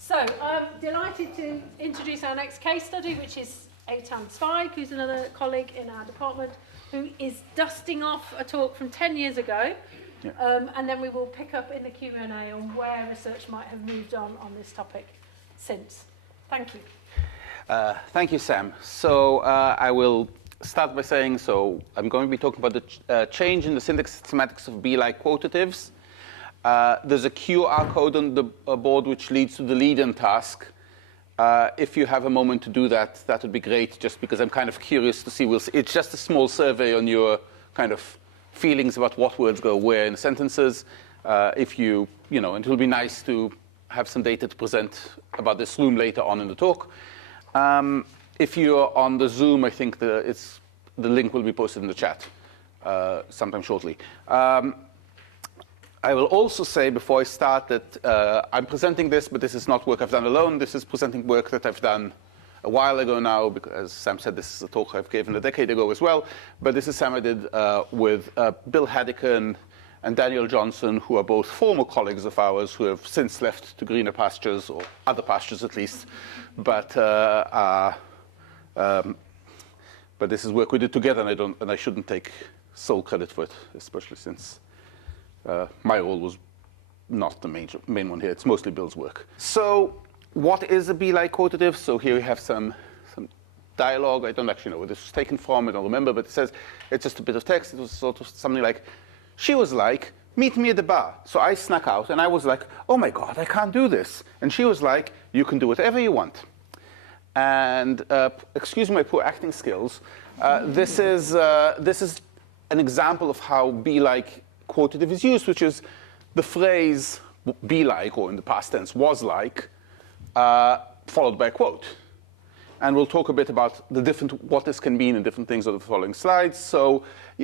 So I'm delighted to introduce our next case study, which is Eytan Zweig, who's another colleague in our department, who is dusting off a talk from 10 years ago. Yeah. And then we will pick up in the Q&A on where research might have moved on this topic since. Thank you. Thank you, Sam. So I will start by saying, so I'm going to be talking about the change in the syntax semantics of be-like quotatives. There's a QR code on the board which leads to the lead-in task. If you have a moment to do that, that would be great, just because I'm kind of curious to see. It's just a small survey on your kind of feelings about what words go where in sentences. If you know, and it will be nice to have some data to present about this room later on in the talk. If you're on the Zoom, I think the link will be posted in the chat sometime shortly. I will also say before I start that I'm presenting this, but this is not work I've done alone. This is presenting work that I've done a while ago now, because as Sam said, this is a talk I've given a decade ago as well. But this is Sam I did with Bill Hadican and Daniel Johnson, who are both former colleagues of ours who have since left to greener pastures, or other pastures at least. But this is work we did together, and I shouldn't take sole credit for it, especially since my role was not the main one here. It's mostly Bill's work. So what is a be-like quotative? So here we have some dialogue. I don't actually know where this was taken from. I don't remember, but it says it's just a bit of text. It was sort of something like, she was like, meet me at the bar. So I snuck out, and I was like, oh my God, I can't do this. And she was like, you can do whatever you want. And excuse my poor acting skills. This is an example of how be-like quotative is used, which is the phrase be like, or in the past tense was like, followed by a quote. And we'll talk a bit about what this can mean in different things on the following slides. So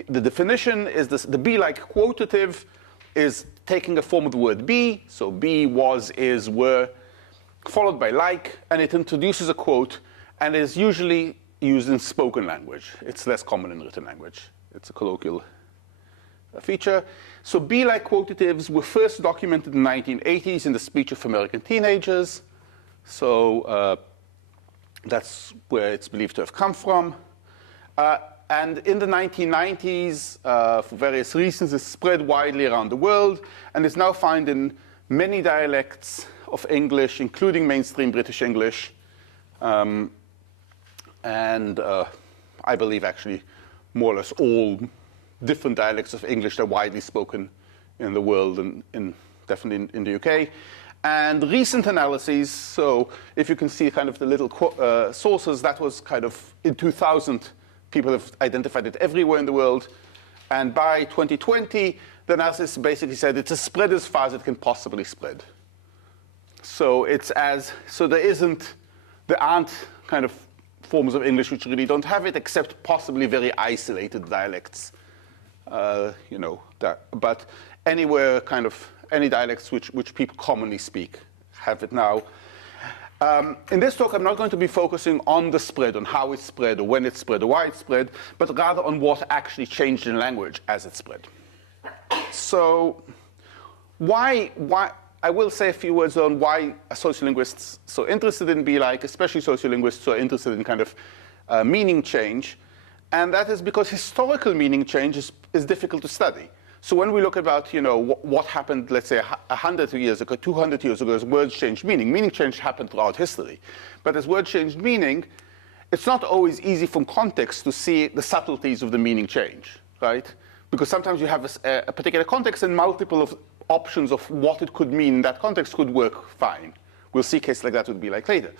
the definition is this: the be like quotative is taking a form of the word be, so be, was, is, were, followed by like, and it introduces a quote, and is usually used in spoken language. It's less common in written language. It's a colloquial feature. So be-like quotatives were first documented in the 1980s in the speech of American teenagers. So that's where it's believed to have come from. And in the 1990s, for various reasons, it spread widely around the world and is now found in many dialects of English, including mainstream British English. And I believe actually more or less all different dialects of English that are widely spoken in the world, and definitely in the UK. And recent analyses, so if you can see kind of the little sources, that was kind of in 2000, people have identified it everywhere in the world. And by 2020, the analysis basically said it's spread as far as it can possibly spread. So there aren't kind of forms of English which really don't have it, except possibly very isolated dialects. But anywhere, kind of any dialects which people commonly speak have it now. In this talk, I'm not going to be focusing on the spread, on how it spread, or when it spread, or why it spread, but rather on what actually changed in language as it spread. So why I will say a few words on why are sociolinguists so interested in be-like, especially sociolinguists who are interested in kind of meaning change. And that is because historical meaning change is difficult to study. So when we look about, what happened, let's say, 100 years ago, 200 years ago, as words changed meaning. Meaning change happened throughout history. But as words changed meaning, it's not always easy from context to see the subtleties of the meaning change, right? Because sometimes you have a particular context and multiple of options of what it could mean in that context could work fine. We'll see cases like that would be like later.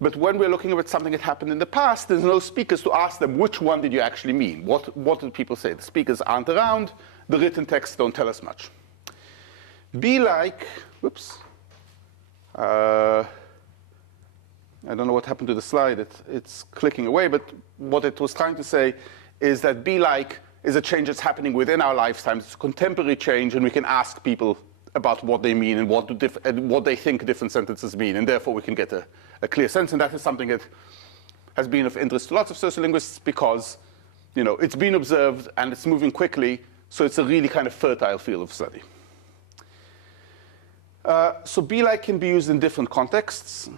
But when we're looking at something that happened in the past, there's no speakers to ask them, which one did you actually mean? What did people say? The speakers aren't around. The written texts don't tell us much. Be like, whoops. I don't know what happened to the slide. It's clicking away. But what it was trying to say is that be like is a change that's happening within our lifetimes. It's a contemporary change, and we can ask people about what they mean and what they think different sentences mean. And therefore, we can get a clear sense. And that is something that has been of interest to lots of sociolinguists because, it's been observed and it's moving quickly. So it's a really kind of fertile field of study. So be like can be used in different contexts.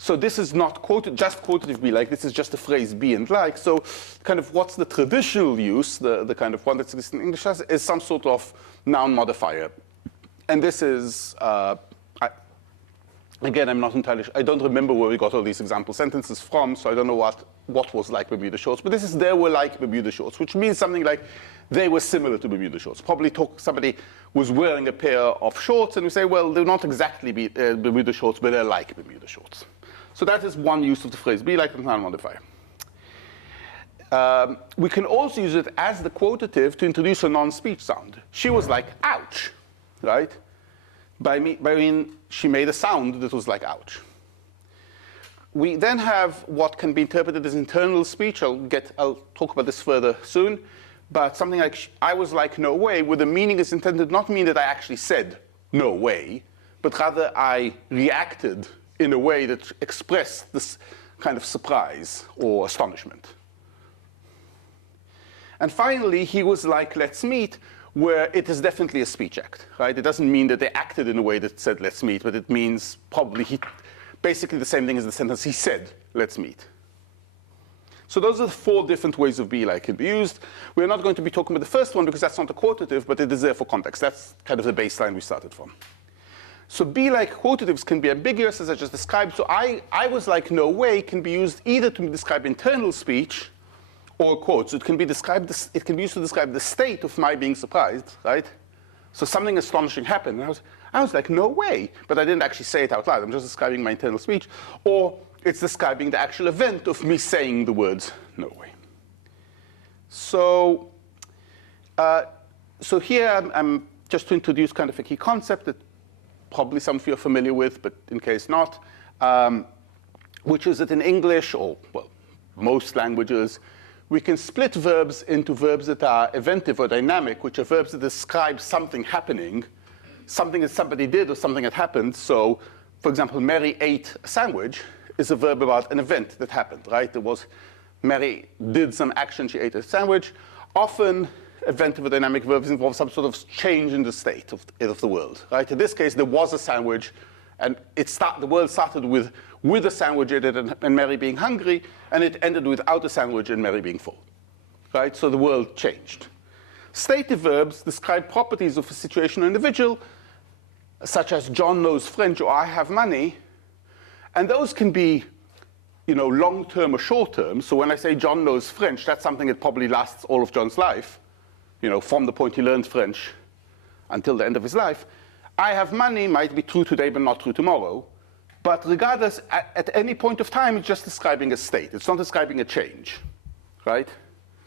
So this is not just quotative be like, this is just the phrase be and like. So kind of what's the traditional use, the kind of one that's exists in English is some sort of noun modifier. And this is, again, I'm not entirely sure. I don't remember where we got all these example sentences from, so I don't know what was like Bermuda shorts. But this is they were like Bermuda shorts, which means something like they were similar to Bermuda shorts. Probably somebody was wearing a pair of shorts, and we say, well, they're not exactly Bermuda shorts, but they're like Bermuda shorts. So that is one use of the phrase be like the noun modifier. We can also use it as the quotative to introduce a non-speech sound. She was like, ouch, right? By mean, she made a sound that was like ouch. We then have what can be interpreted as internal speech. I'll talk about this further soon. But something like, I was like, no way, where the meaning is intended not mean that I actually said no way, but rather I reacted in a way that expressed this kind of surprise or astonishment. And finally, he was like, let's meet, where it is definitely a speech act, right? It doesn't mean that they acted in a way that said let's meet, but it means probably basically the same thing as the sentence he said, let's meet. So those are the 4 different ways of be like can be used. We're not going to be talking about the first one because that's not a quotative, but it is there for context. That's kind of the baseline we started from. So be like quotatives can be ambiguous, as I just described. So I was like, no way can be used either to describe internal speech or quotes. It can be used to describe the state of my being surprised, right? So something astonishing happened. And I was like, no way. But I didn't actually say it out loud. I'm just describing my internal speech. Or it's describing the actual event of me saying the words, no way. So, here I'm just to introduce kind of a key concept that probably some of you are familiar with, but in case not, which is that in English, or well, most languages, we can split verbs into verbs that are eventive or dynamic, which are verbs that describe something happening, something that somebody did or something that happened. So, for example, Mary ate a sandwich is a verb about an event that happened, right? There was, Mary did some action, she ate a sandwich. Often, eventive or dynamic verbs involve some sort of change in the state of the world, right? In this case, there was a sandwich, and the world started with a sandwich in it and Mary being hungry, and it ended without a sandwich and Mary being full, right? So the world changed. Stative verbs describe properties of a situation or individual, such as John knows French or I have money, and those can be, long-term or short-term. So when I say John knows French, that's something that probably lasts all of John's life, from the point he learned French until the end of his life. I have money might be true today but not true tomorrow. But regardless, at any point of time, it's just describing a state. It's not describing a change, right?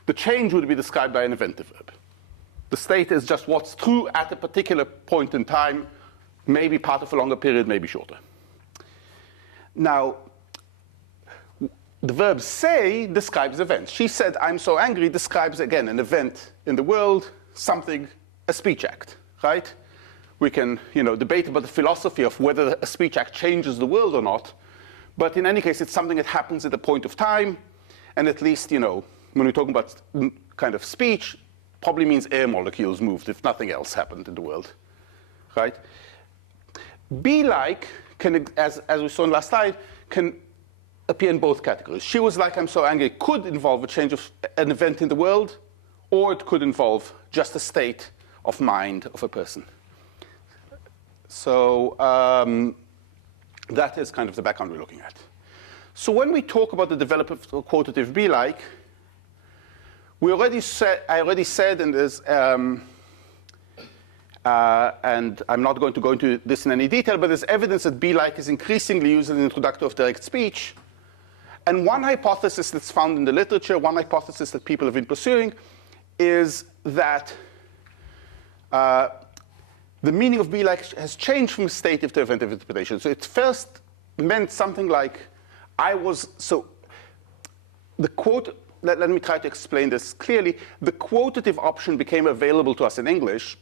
The change would be described by an eventive verb. The state is just what's true at a particular point in time, maybe part of a longer period, maybe shorter. Now, the verb say describes events. She said, I'm so angry, describes, again, an event in the world, something, a speech act, right? We can, debate about the philosophy of whether a speech act changes the world or not. But in any case, it's something that happens at a point of time. And at least, when we're talking about kind of speech, probably means air molecules moved if nothing else happened in the world, right? Be like, as we saw in the last slide, can appear in both categories. She was like, I'm so angry, could involve a change of an event in the world, or it could involve just a state of mind of a person. So that is kind of the background we're looking at. So when we talk about the development of quotative be like, I already said, and there's, and I'm not going to go into this in any detail, but there's evidence that be like is increasingly used as an introductor of direct speech. And one hypothesis that's found in the literature, one hypothesis that people have been pursuing, is that the meaning of be like has changed from stative to eventive interpretation. So it first meant something like, the quote, let me try to explain this clearly. The quotative option became available to us in English,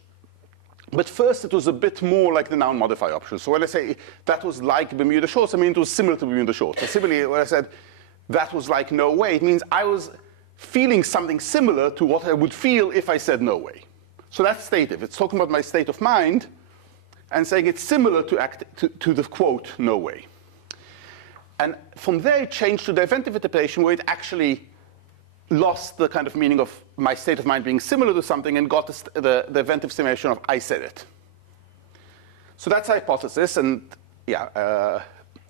but first it was a bit more like the noun modifier option. So when I say that was like Bermuda shorts, I mean it was similar to Bermuda shorts. So similarly, when I said that was like no way, it means I was feeling something similar to what I would feel if I said no way. So that's stative. It's talking about my state of mind and saying it's similar to the quote, no way. And from there, it changed to the eventive interpretation, where it actually lost the kind of meaning of my state of mind being similar to something and got the eventive summation of I said it. So that's the hypothesis. And yeah,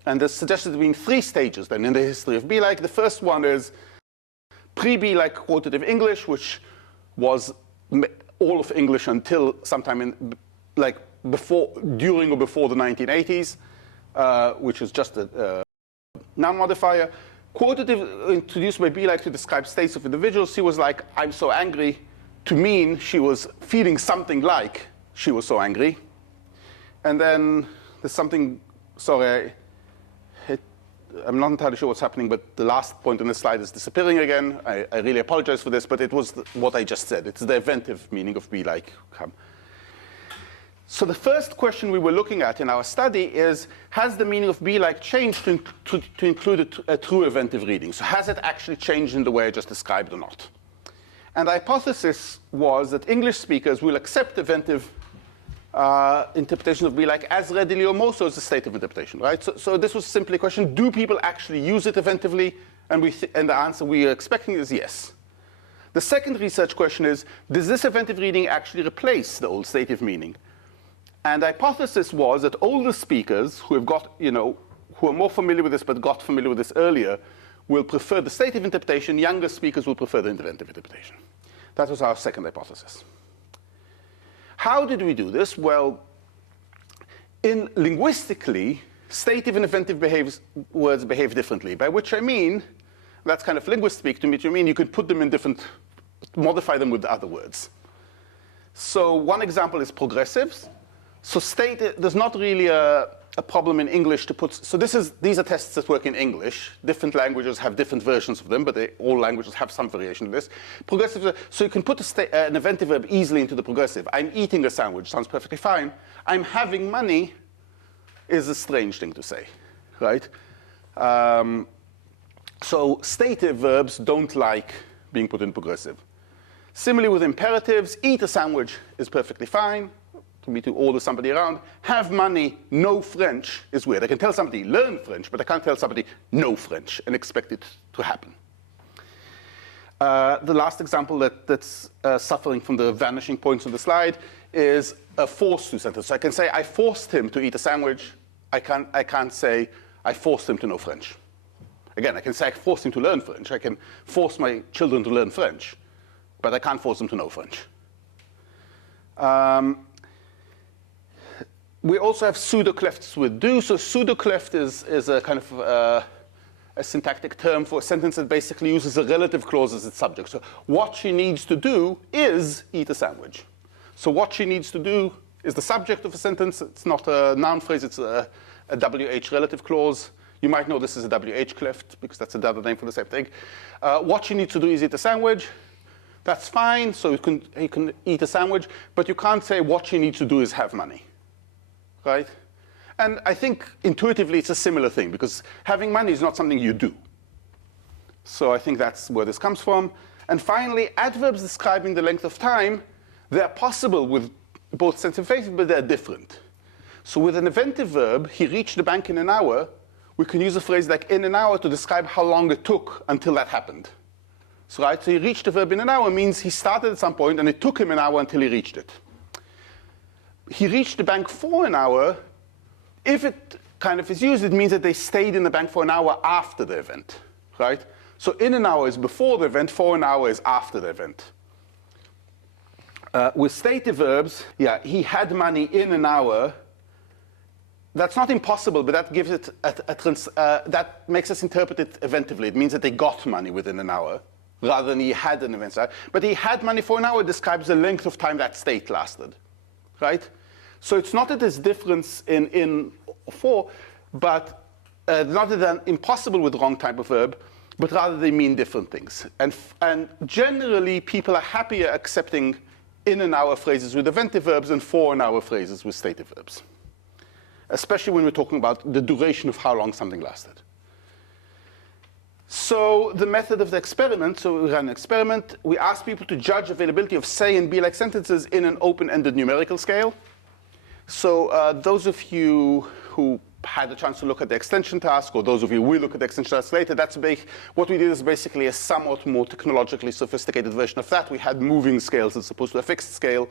and there's suggested being 3 stages then in the history of be-like. The first one is pre-be-like quotative English, which was all of English until sometime in during or before the 1980s, which is just a noun modifier. Quotative introduced by be-like to describe states of individuals. She was like, I'm so angry, to mean she was feeling something like she was so angry. And then there's something, sorry, I'm not entirely sure what's happening, but the last point on this slide is disappearing again. I really apologize for this, but it was what I just said. It's the eventive meaning of be-like. So the first question we were looking at in our study is, has the meaning of be-like changed to include a true eventive reading? So has it actually changed in the way I just described or not? And the hypothesis was that English speakers will accept eventive interpretation of be-like as readily or more so as the state of interpretation, right? So this was simply a question, do people actually use it eventively? And the answer we are expecting is yes. The second research question is, does this eventive reading actually replace the old stative meaning? And the hypothesis was that older speakers who have got, who are more familiar with this but got familiar with this earlier will prefer the stative interpretation, younger speakers will prefer the eventive interpretation. That was our second hypothesis. How did we do this? Well, linguistically, stative and eventive words behave differently, by which I mean, that's kind of linguist speak to me, you can put them in modify them with other words. So one example is progressives. So there's not really a problem in English to put, so these are tests that work in English. Different languages have different versions of them, but all languages have some variation of this. Progressives, so you can put an eventive verb easily into the progressive. I'm eating a sandwich, sounds perfectly fine. I'm having money is a strange thing to say, right? So stative verbs don't like being put in progressive. Similarly with imperatives, eat a sandwich is perfectly fine. For me to order somebody around. Have money, know French is weird. I can tell somebody learn French, but I can't tell somebody know French and expect it to happen. The last example that's suffering from the vanishing points on the slide is a forced to sentence. So I can say I forced him to eat a sandwich. I can't say I forced him to know French. Again, I can say I forced him to learn French. I can force my children to learn French, but I can't force them to know French. We also have pseudo-clefts with do. So pseudo-cleft is a kind of a syntactic term for a sentence that basically uses a relative clause as its subject. So what she needs to do is eat a sandwich. So what she needs to do is the subject of a sentence. It's not a noun phrase. It's a WH relative clause. You might know this is a WH cleft because that's another name for the same thing. What she needs to do is eat a sandwich. That's fine. So he can eat a sandwich. But you can't say what she needs to do is have money. Right? And I think intuitively it's a similar thing because having money is not something you do. So I think that's where this comes from. And finally, adverbs describing the length of time, they're possible with both sense and phrase, but they're different. So with an eventive verb, he reached the bank in an hour, we can use a phrase like in an hour to describe how long it took until that happened. So, right? So he reached the verb in an hour means he started at some point and it took him an hour until he reached it. He reached the bank for an hour. If it kind of is used, it means that they stayed in the bank for an hour after the event, right? So in an hour is before the event, for an hour is after the event. With stative verbs, yeah, he had money in an hour. That's not impossible, but that gives it that makes us interpret it eventively. It means that they got money within an hour, rather than he had an event. But he had money for an hour describes the length of time that state lasted, right? So it's not that there's difference in for, but not that they're impossible with the wrong type of verb, but rather they mean different things. And generally, people are happier accepting in an hour phrases with eventive verbs than for an hour phrases with stative verbs, especially when we're talking about the duration of how long something lasted. So the method of the experiment, so we ran an experiment. We asked people to judge availability of say and be like sentences in an open-ended numerical scale. So those of you who had a chance to look at the extension task, or those of you who will look at the extension task later, what we did is basically a somewhat more technologically sophisticated version of that. We had moving scales as opposed to a fixed scale,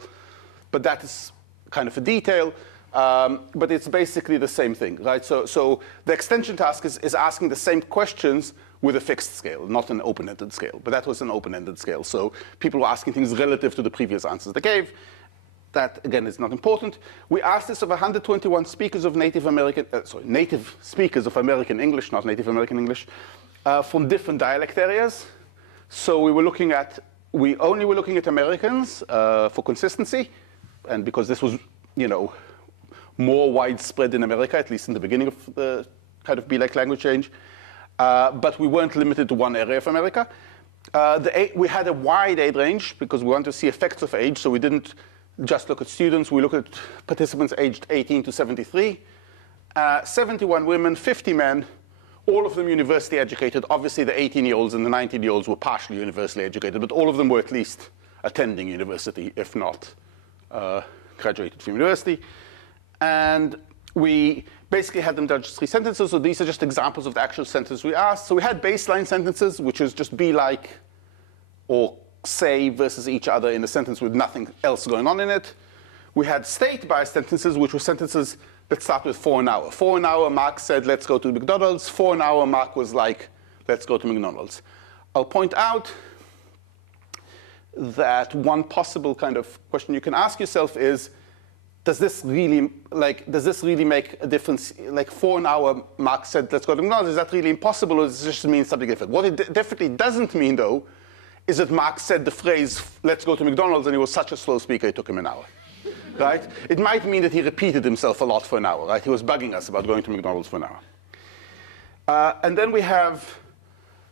but that is kind of a detail. But it's basically the same thing, right? So the extension task is asking the same questions with a fixed scale, not an open-ended scale. But that was an open-ended scale. So people were asking things relative to the previous answers they gave. That, again, is not important. We asked this of 121 speakers of native speakers of American English, not Native American English, from different dialect areas. So we only were looking at Americans for consistency, and because this was, more widespread in America, at least in the beginning of the kind of be-like language change. But we weren't limited to one area of America. We had a wide age range because we wanted to see effects of age, so we didn't just look at students. We looked at participants aged 18 to 73. 71 women, 50 men, all of them university educated. Obviously, the 18-year-olds and the 19-year-olds were partially university educated, but all of them were at least attending university, if not graduated from university. And we basically had them judge 3 sentences. So these are just examples of the actual sentences we asked. So we had baseline sentences, which is just be like or say versus each other in a sentence with nothing else going on in it. We had state-biased sentences, which were sentences that start with for an hour. For an hour, Mark said, let's go to McDonald's. For an hour, Mark was like, let's go to McDonald's. I'll point out that one possible kind of question you can ask yourself is, does this really make a difference? Like for an hour, Mark said, let's go to McDonald's. Is that really impossible, or does it just mean something different? What it definitely doesn't mean, though, is that Mark said the phrase, let's go to McDonald's, and he was such a slow speaker, it took him an hour, right? It might mean that he repeated himself a lot for an hour, right? He was bugging us about going to McDonald's for an hour. And then we have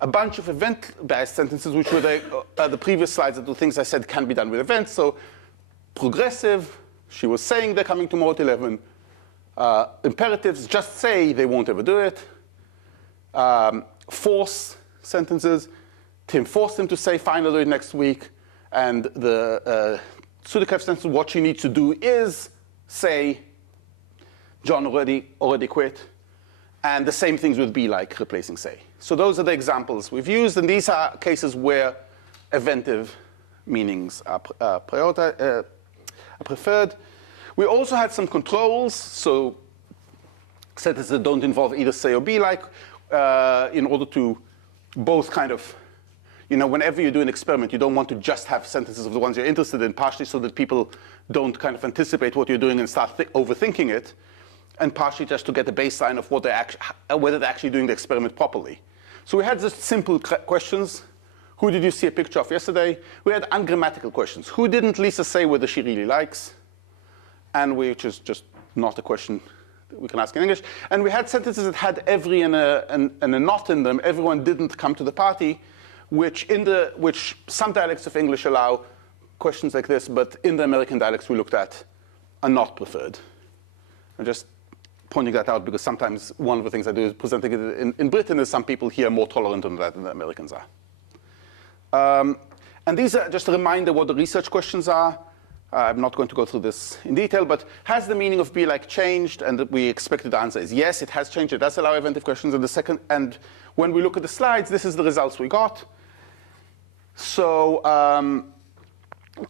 a bunch of event-based sentences, which were the previous slides that the things I said can be done with events. So progressive, she was saying they're coming tomorrow at 11. Imperatives, just say they won't ever do it. Force sentences, Tim forced him to say fine, I'll do it next week. And the pseudo-clef sentence, what she needs to do is say, John already quit. And the same things with be like, replacing say. So those are the examples we've used. And these are cases where eventive meanings are preferred. We also had some controls, so sentences that don't involve either say or be like, in order to both kind of, whenever you do an experiment, you don't want to just have sentences of the ones you're interested in, partially so that people don't kind of anticipate what you're doing and start overthinking it, and partially just to get a baseline of whether they're actually doing the experiment properly. So we had just simple questions. Who did you see a picture of yesterday? We had ungrammatical questions. Who didn't Lisa say whether she really likes? And which is just not a question that we can ask in English. And we had sentences that had every and a not in them. Everyone didn't come to the party, which some dialects of English allow questions like this, but in the American dialects we looked at are not preferred. I'm just pointing that out because sometimes one of the things I do is presenting it in Britain is some people here are more tolerant on that than the Americans are. And these are just a reminder what the research questions are. I'm not going to go through this in detail, but has the meaning of be like changed? And we expected the answer is yes, it has changed. It does allow eventive questions. And when we look at the slides, this is the results we got. So,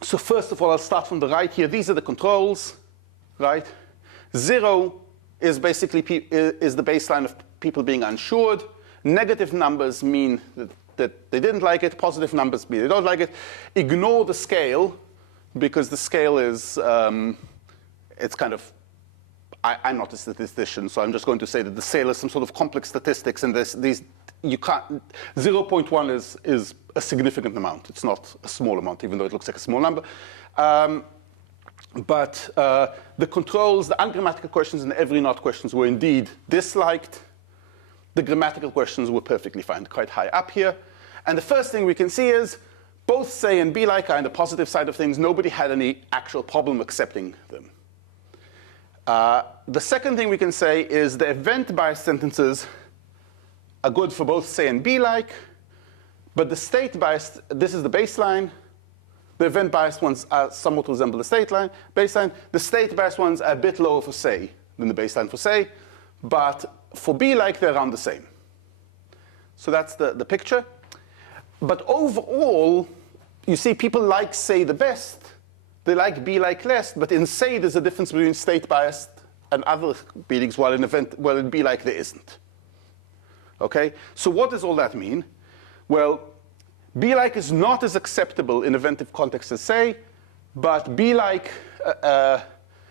so first of all, I'll start from the right here. These are the controls, right? 0 is basically is the baseline of people being unsured. Negative numbers mean that they didn't like it. Positive numbers mean they don't like it. Ignore the scale, because the scale is, it's kind of, I'm not a statistician, so I'm just going to say that the scale is some sort of complex statistics, and you can't, 0.1 is a significant amount. It's not a small amount, even though it looks like a small number. But the controls, the ungrammatical questions and every not questions were indeed disliked. The grammatical questions were perfectly fine, quite high up here. And the first thing we can see is both say and be like are on the positive side of things. Nobody had any actual problem accepting them. The second thing we can say is the event-biased sentences are good for both say and be like, but the state biased, this is the baseline. The event biased ones are somewhat resemble the baseline. The state biased ones are a bit lower for say than the baseline for say, but for be like, they're around the same. So that's the picture. But overall, you see people like say the best. They like be like less, but in say there's a difference between state biased and other beatings, while in be like there isn't. Okay? So what does all that mean? Well, be like is not as acceptable in eventive context as say, but be like,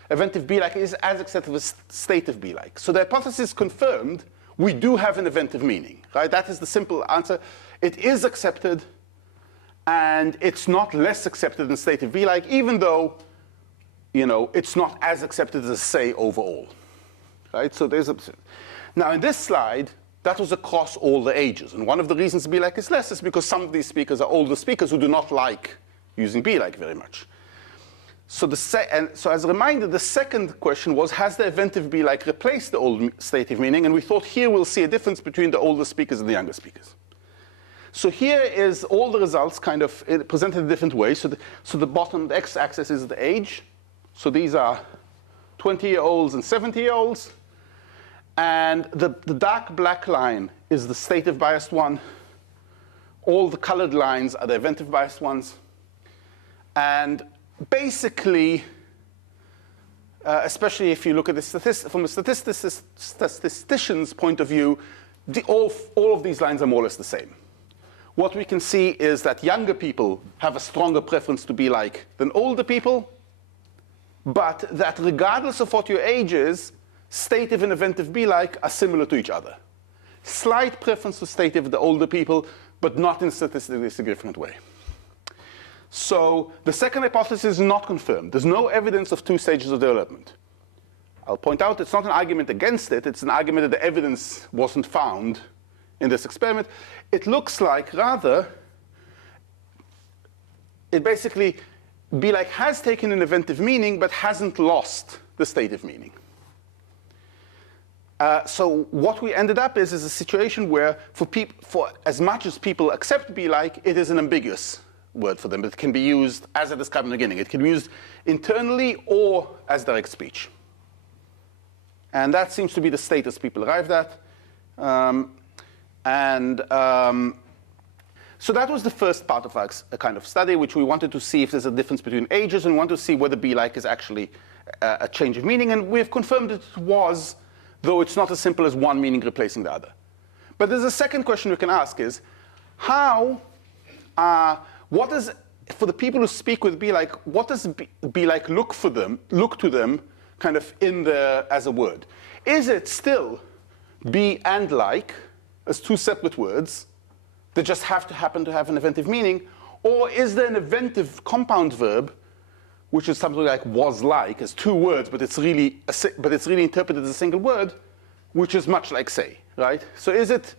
eventive be like is as acceptable as stative be like. So the hypothesis confirmed, we do have an eventive meaning, right? That is the simple answer. It is accepted, and it's not less accepted than stative be like, even though, it's not as accepted as say overall, right? So there's now in this slide, that was across all the ages. And one of the reasons be like is less is because some of these speakers are older speakers who do not like using be like very much. So so as a reminder, the second question was, has the eventive be like replaced the old stative meaning? And we thought here we'll see a difference between the older speakers and the younger speakers. So here is all the results kind of presented in different ways. So the bottom, the x-axis is the age. So these are 20-year-olds and 70-year-olds. And the dark black line is the stative biased one. All the colored lines are the eventive biased ones. And basically, especially if you look at this from a statistician's point of view, all of these lines are more or less the same. What we can see is that younger people have a stronger preference to be like than older people, but that regardless of what your age is, stative and eventive be like are similar to each other. Slight preference to stative, the older people, but not in a statistically significant way. So the second hypothesis is not confirmed. There's no evidence of two stages of development. I'll point out it's not an argument against it. It's an argument that the evidence wasn't found in this experiment. It looks like, rather, it basically, be like has taken an eventive meaning, but hasn't lost the stative meaning. So what we ended up is a situation where for as much as people accept be like, it is an ambiguous word for them. It can be used, as I described in the beginning. It can be used internally or as direct speech. And that seems to be the status people arrived at. So that was the first part of our kind of study, which we wanted to see if there's a difference between ages and want to see whether be like is actually a change of meaning. And we have confirmed it was, though it's not as simple as one meaning replacing the other. But there's a second question we can ask is, what is, for the people who speak with be like, what does be like look to them kind of as a word? Is it still be and like as two separate words that just happen to have an eventive meaning? Or is there an eventive compound verb, which is something like was like, as two words, but it's really interpreted as a single word, which is much like say, right? So is it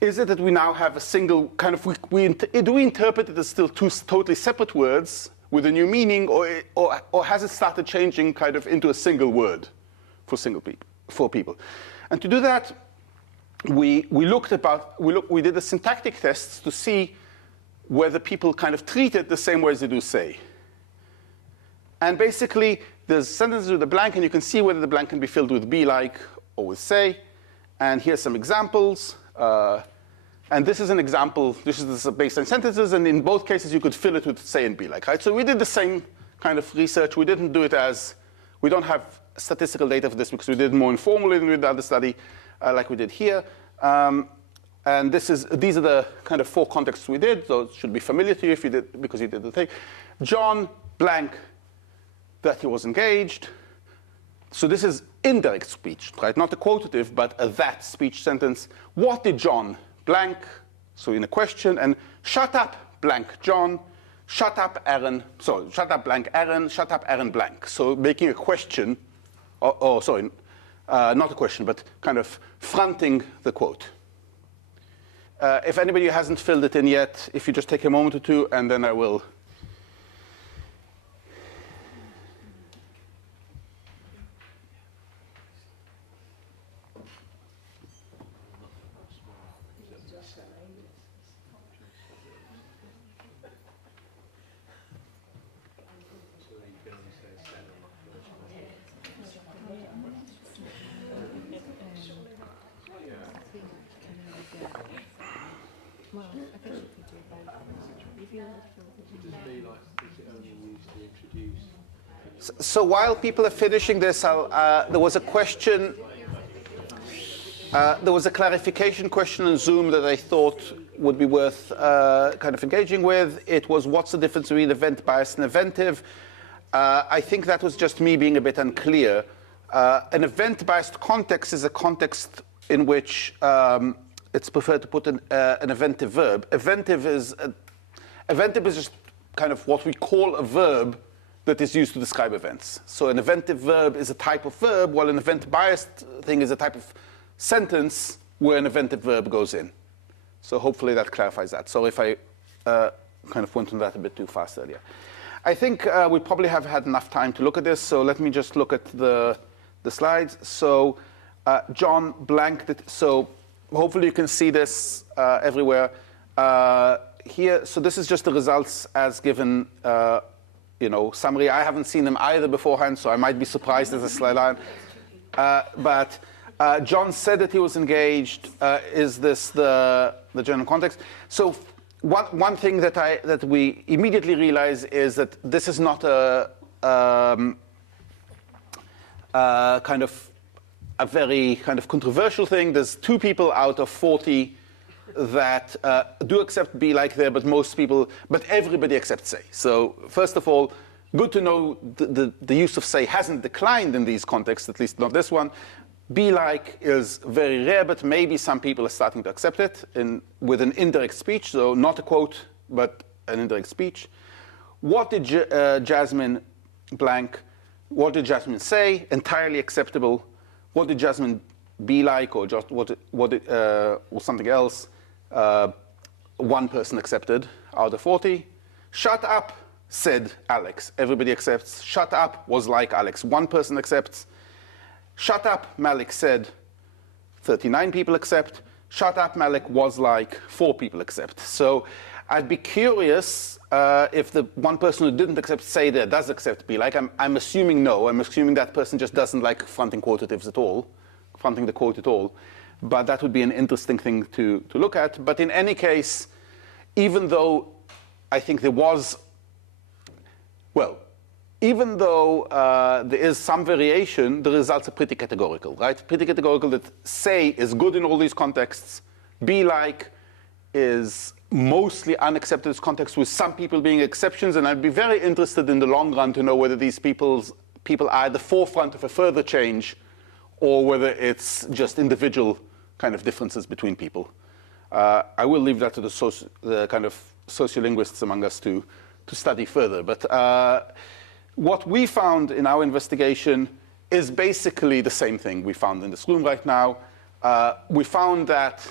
that we now have a single kind of, do we interpret it as still two totally separate words with a new meaning, or has it started changing kind of into a single word for people? And to do that, we did the syntactic tests to see whether people kind of treat it the same way as they do say. And basically, there's sentences with a blank, and you can see whether the blank can be filled with be like or with say. And here's some examples. And this is an example. This is the baseline sentences, and in both cases, you could fill it with say and be like, right? So we did the same kind of research. We didn't do it we don't have statistical data for this because we did it more informally than with the other study, like we did here. And these are the kind of four contexts we did. So it should be familiar to you because you did the thing. John blank that he was engaged. So this is indirect speech, right? Not a quotative, but a that speech sentence. What did John blank? So in a question, and shut up blank John, shut up Aaron. So shut up blank Aaron, shut up Aaron blank. So making a question, sorry, not a question, but kind of fronting the quote. If anybody hasn't filled it in yet, if you just take a moment or two, and then I will. So while people are finishing this, there was a question, there was a clarification question on Zoom that I thought would be worth kind of engaging with. It was, what's the difference between event biased and eventive? I think that was just me being a bit unclear. An event-biased context is a context in which it's preferred to put an eventive verb. Eventive is just kind of what we call a verb that is used to describe events. So an eventive verb is a type of verb, while an event-biased thing is a type of sentence where an eventive verb goes in. So hopefully that clarifies that. So if I kind of went on that a bit too fast earlier. I think we probably have had enough time to look at this, so let me just look at the slides. So John blanked it, so hopefully you can see this everywhere. Here, so this is just the results as given, summary. I haven't seen them either beforehand, so I might be surprised as a slide line. But John said that he was engaged. Is this the general context? So one thing that we immediately realize is that this is not a kind of a very kind of controversial thing. There's 2 people out of 40 that do accept be like there, but everybody accepts say. So first of all, good to know the use of say hasn't declined in these contexts, at least not this one. Be like is very rare, but maybe some people are starting to accept it with an indirect speech, so not a quote, but an indirect speech. What did Jasmine blank? What did Jasmine say? Entirely acceptable. What did Jasmine be like, or just or something else? 1 person accepted out of 40. Shut up, said Alex. Everybody accepts. Shut up was like Alex. 1 person accepts. Shut up, Malik said. 39 people accept. Shut up, Malik was like 4 people accept. So I'd be curious if the 1 person who didn't accept say there does accept be like. I'm assuming no. I'm assuming that person just doesn't like fronting quotatives at all, fronting the quote at all. But that would be an interesting thing to look at. But in any case, even though I think there was, even though there is some variation, the results are pretty categorical, right? Pretty categorical that say is good in all these contexts. Be like is mostly unaccepted as context, with some people being exceptions. And I'd be very interested in the long run to know whether these people are at the forefront of a further change, or whether it's just individual kind of differences between people. I will leave that to the kind of sociolinguists among us to study further. But what we found in our investigation is basically the same thing we found in this room right now. We found that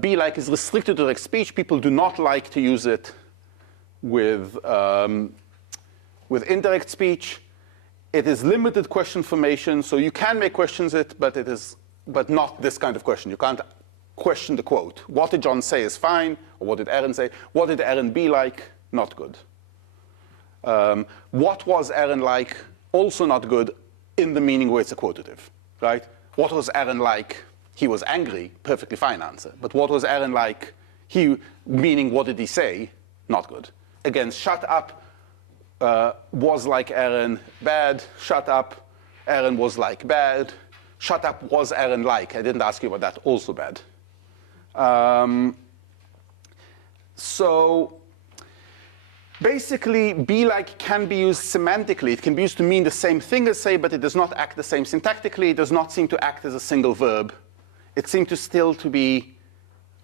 be like is restricted to direct speech. People do not like to use it with indirect speech. It is limited question formation, so you can make questions but not this kind of question. You can't question the quote. What did John say is fine, or what did Aaron say? What did Aaron be like? Not good. What was Aaron like? Also not good in the meaning where it's a quotative, right? What was Aaron like? He was angry, perfectly fine answer. But what was Aaron like? Meaning what did he say? Not good. Again, shut up was like Aaron, bad. Shut up, Aaron was like bad. Shut up was Aaron like. I didn't ask you about that, also bad. So basically, be like can be used semantically. It can be used to mean the same thing as say, but it does not act the same syntactically. It does not seem to act as a single verb. It seems to still to be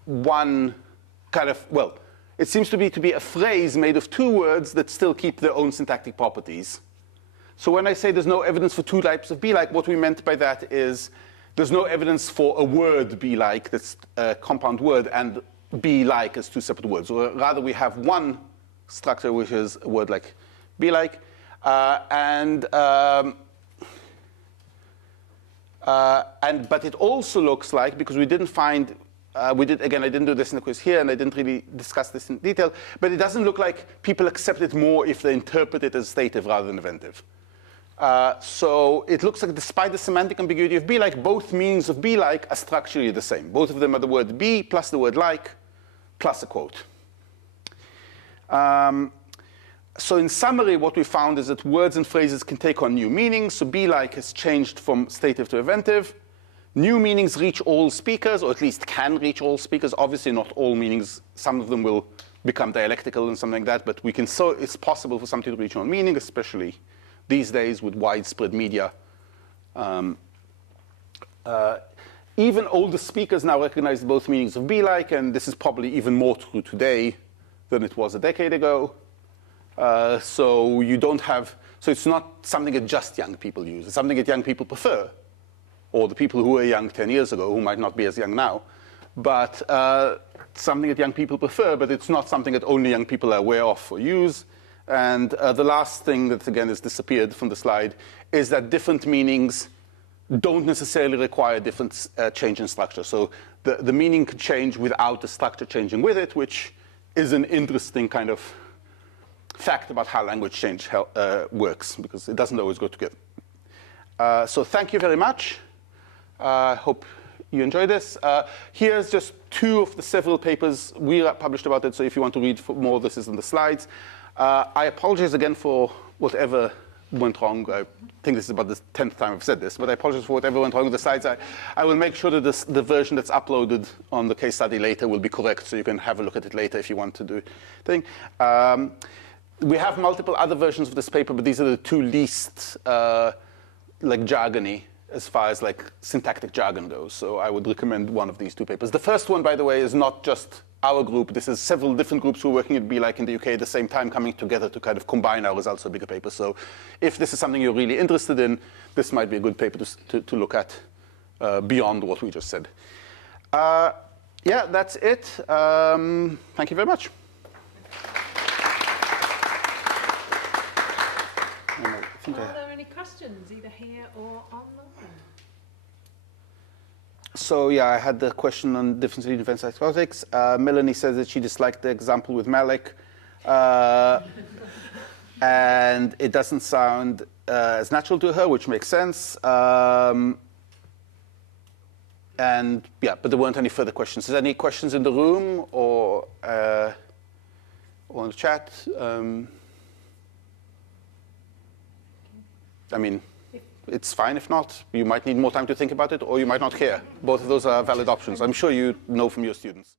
one kind of, it seems to be a phrase made of 2 words that still keep their own syntactic properties. So when I say there's no evidence for 2 types of be like, what we meant by that is there's no evidence for a word be like that's a compound word and be like as 2 separate words. Or rather, we have one structure which is a word like be like, but it also looks like, because we didn't find, I didn't do this in the quiz here, and I didn't really discuss this in detail, but it doesn't look like people accept it more if they interpret it as stative rather than eventive. So it looks like, despite the semantic ambiguity of be like, both meanings of be like are structurally the same. Both of them are the word be plus the word like plus a quote. So in summary, what we found is that words and phrases can take on new meanings. So be like has changed from stative to eventive. New meanings reach all speakers, or at least can reach all speakers. Obviously, not all meanings. Some of them will become dialectical and something like that. But we can it's possible for something to reach all meaning, especially these days with widespread media. Even older speakers now recognize both meanings of be like, and this is probably even more true today than it was a decade ago. So it's not something that just young people use. It's something that young people prefer, or the people who were young 10 years ago, who might not be as young now. But something that young people prefer, but it's not something that only young people are aware of or use. And the last thing that, again, has disappeared from the slide is that different meanings don't necessarily require different change in structure. So the meaning could change without the structure changing with it, which is an interesting kind of fact about how language change works, because it doesn't always go together. So thank you very much. I hope you enjoyed this. Here's just 2 of the several papers we published about it, so if you want to read more, this is in the slides. I apologize again for whatever went wrong. I think this is about the 10th time I've said this, but I apologize for whatever went wrong with the slides. I will make sure that the version that's uploaded on the case study later will be correct, so you can have a look at it later if you want to do thing. We have multiple other versions of this paper, but these are the 2 least like jargony as far as like syntactic jargon goes. So I would recommend one of these 2 papers. The first one, by the way, is not just our group. This is several different groups who are working at Be Like in the UK at the same time, coming together to kind of combine our results to a bigger paper. So if this is something you're really interested in, this might be a good paper to look at beyond what we just said. Yeah, that's it. Thank you very much. Are there any questions, either here or online? So yeah, I had the question on difference between defense and psychotics. Melanie says that she disliked the example with Malik. And it doesn't sound as natural to her, which makes sense. And yeah, but there weren't any further questions. Is there any questions in the room or on the chat? I mean, it's fine if not. You might need more time to think about it, or you might not care. Both of those are valid options. I'm sure you know from your students.